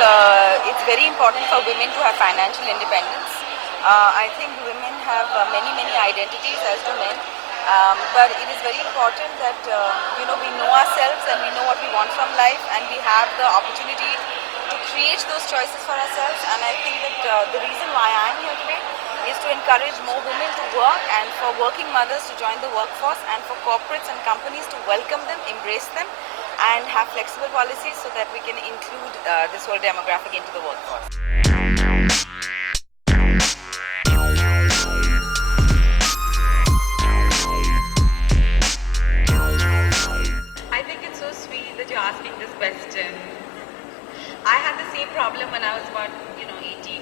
it's very important for women to have financial independence. I think women have many identities as do men, but it is very important that we know ourselves and we know what we want from life, and we have the opportunity to create those choices for ourselves. And I think that the reason why I am here today is to encourage more women to work, and for working mothers to join the workforce, and for corporates and companies to welcome them, embrace them, and have flexible policies so that we can include this whole demographic into the workforce. I think it's so sweet that you're asking this question. I had the same problem when I was about 18,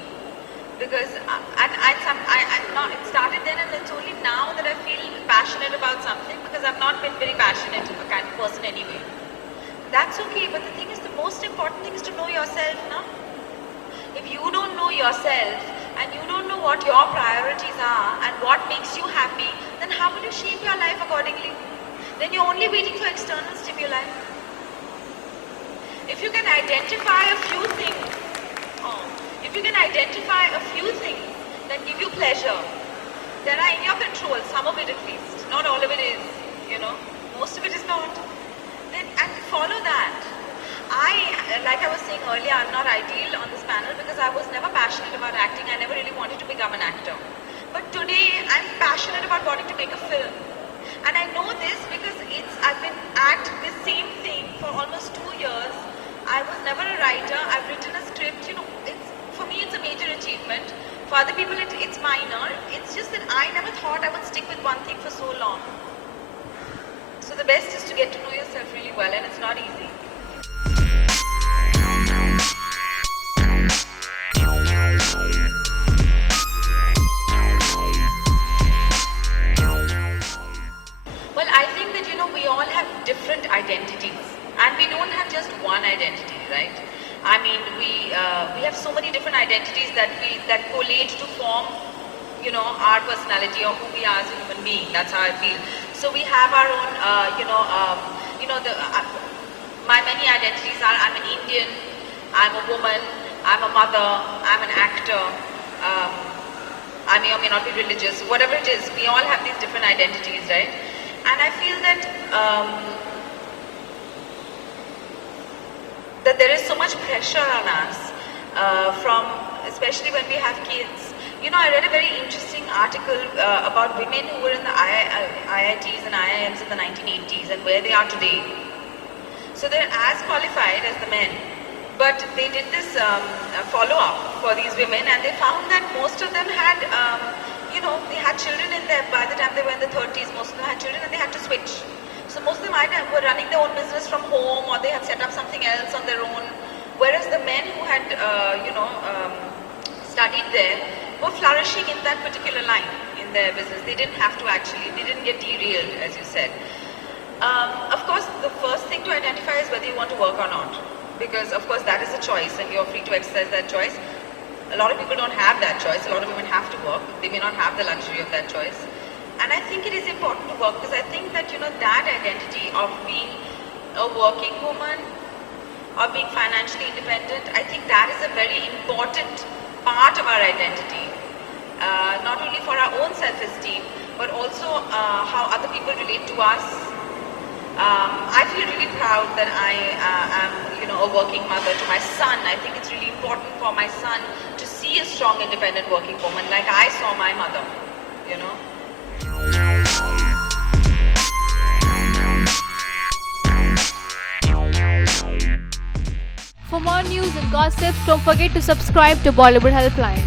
because it started then, and it's only now that I feel passionate about something, because I've not been very passionate kind of person anyway. That's okay, but the thing is, the most important thing is to know yourself, no? If you don't know yourself and you don't know what your priorities are and what makes you happy, then how will you shape your life accordingly? Then you're only waiting for external stimuli. If you can identify a few things, that give you pleasure, that are in your control, some of it at least, not all of it is, most of it is not. And follow that. Like I was saying earlier, I'm not ideal on this panel because I was never passionate about acting. I never really wanted to become an actor. But today, I'm passionate about wanting to make a film. And I know this because I've been at this same thing for almost 2 years. I was never a writer. I've written a script. For me, it's a major achievement. For other people, it's minor. It's just that I never thought I would stick with one thing for so long. So the best is to get to know yourself really well, and it's not easy. Well, I think that we all have different identities, and we don't have just one identity, right? I mean, we have so many different identities that collate to form our personality or who we are as a human being. That's how I feel. So we have our own, my many identities are: I'm an Indian, I'm a woman, I'm a mother, I'm an actor, I may or may not be religious, whatever it is, we all have these different identities, right? And I feel that that there is so much pressure on us, especially when we have kids. I read a very interesting article about women who were in the IITs and IIMs in the 1980s and where they are today. So they're as qualified as the men, but they did this follow-up for these women, and they found that most of them had, they had children in there. By the time they were in the 30s, most of them had children and they had to switch. So most of them were running their own business from home, or they had set up something else on their own, whereas the men who had, studied there were flourishing in that particular line in their business. They didn't get derailed, as you said. Of course, the first thing to identify is whether you want to work or not, because of course that is a choice and you're free to exercise that choice. A lot of people don't have that choice. A lot of women have to work. They may not have the luxury of that choice. And I think it is important to work, because I think that that identity of being a working woman or being financially independent, I think that is a very important part of our identity, not only for our own self-esteem, but also how other people relate to us. I feel really proud that I am, a working mother to my son. I think it's really important for my son to see a strong, independent working woman like I saw my mother, For more news and gossip, don't forget to subscribe to Bollywood Helpline.